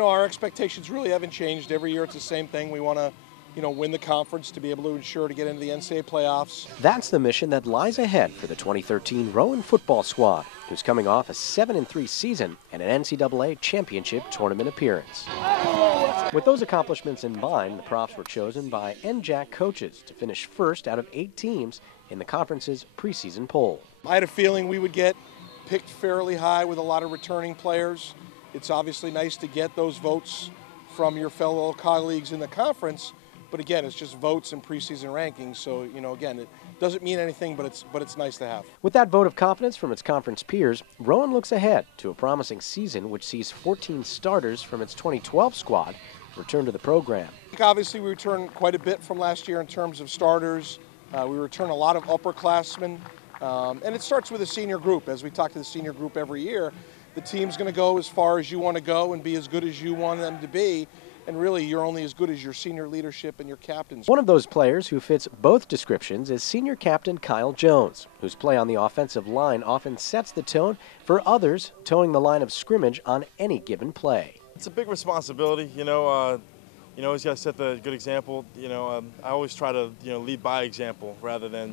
Our expectations really haven't changed. Every year it's the same thing. We want to, win the conference to be able to ensure to get into the NCAA playoffs. That's the mission that lies ahead for the 2013 Rowan football squad, who's coming off a 7-3 season and an NCAA Championship Tournament appearance. With those accomplishments in mind, the Profs were chosen by NJAC coaches to finish first out of 8 teams in the conference's preseason poll. I had a feeling we would get picked fairly high with a lot of returning players. It's obviously nice to get those votes from your fellow colleagues in the conference, but again, it's just votes and preseason rankings, so again, it doesn't mean anything, but it's nice to have. With that vote of confidence from its conference peers, Rowan looks ahead to a promising season which sees 14 starters from its 2012 squad return to the program. Obviously, we returned quite a bit from last year in terms of starters. We return a lot of upperclassmen, and it starts with the senior group. As we talk to the senior group every year, the team's going to go as far as you want to go and be as good as you want them to be. And really, you're only as good as your senior leadership and your captains. One of those players who fits both descriptions is senior captain Kyle Jones, whose play on the offensive line often sets the tone for others towing the line of scrimmage on any given play. It's a big responsibility, he's got to set the good example. I always try to, lead by example rather than,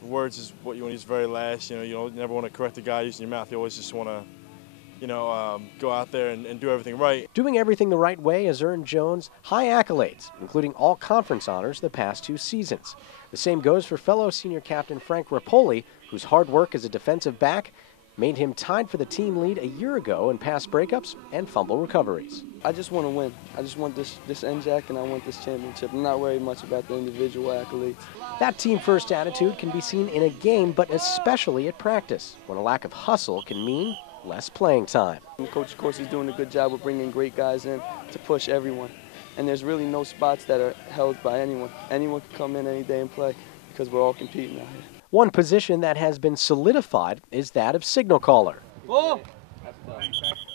words is what you want to use very last. You never want to correct a guy using your mouth. You always just want to, go out there and do everything right. Doing everything the right way has earned Jones high accolades, including all conference honors the past 2 seasons. The same goes for fellow senior captain Frank Rapoli, whose hard work as a defensive back made him tied for the team lead a year ago in pass breakups and fumble recoveries. I just want to win. I just want this NJAC and I want this championship. I'm not worried much about the individual accolades. That team-first attitude can be seen in a game, but especially at practice, when a lack of hustle can mean less playing time. Coach Accorsi is doing a good job of bringing great guys in to push everyone. And there's really no spots that are held by anyone. Anyone can come in any day and play because we're all competing out here. One position that has been solidified is that of signal caller,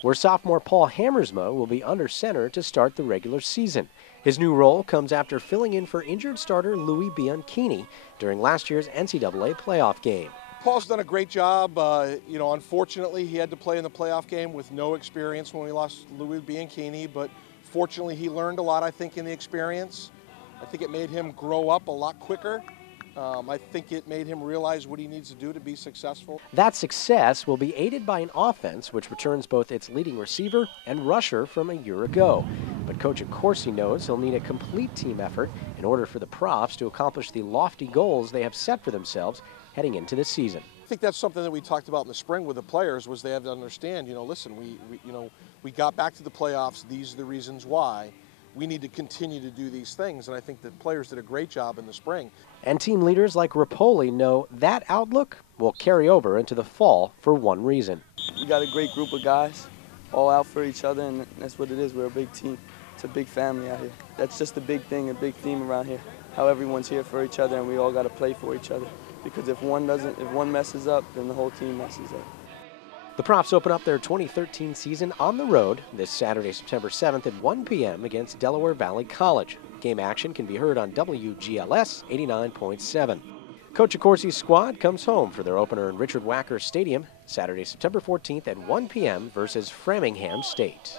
where sophomore Paul Hammersma will be under center to start the regular season. His new role comes after filling in for injured starter Louis Bianchini during last year's NCAA playoff game. Paul's done a great job. Unfortunately, he had to play in the playoff game with no experience when we lost Louis Bianchini, but fortunately he learned a lot, I think, in the experience. I think it made him grow up a lot quicker. I think it made him realize what he needs to do to be successful. That success will be aided by an offense which returns both its leading receiver and rusher from a year ago. But Coach Accorsi knows he'll need a complete team effort in order for the Profs to accomplish the lofty goals they have set for themselves heading into the season. I think that's something that we talked about in the spring with the players, was they have to understand, listen, we got back to the playoffs. These are the reasons why. We need to continue to do these things, and I think the players did a great job in the spring. And team leaders like Rapoli know that outlook will carry over into the fall for one reason. We got a great group of guys, all out for each other, and that's what it is. We're a big team. It's a big family out here. That's just a big thing, a big theme around here, how everyone's here for each other, and we all got to play for each other. Because if one messes up, then the whole team messes up. The Profs open up their 2013 season on the road this Saturday, September 7th at 1 p.m. against Delaware Valley College. Game action can be heard on WGLS 89.7. Coach Accorsi's squad comes home for their opener in Richard Wacker Stadium Saturday, September 14th at 1 p.m. versus Framingham State.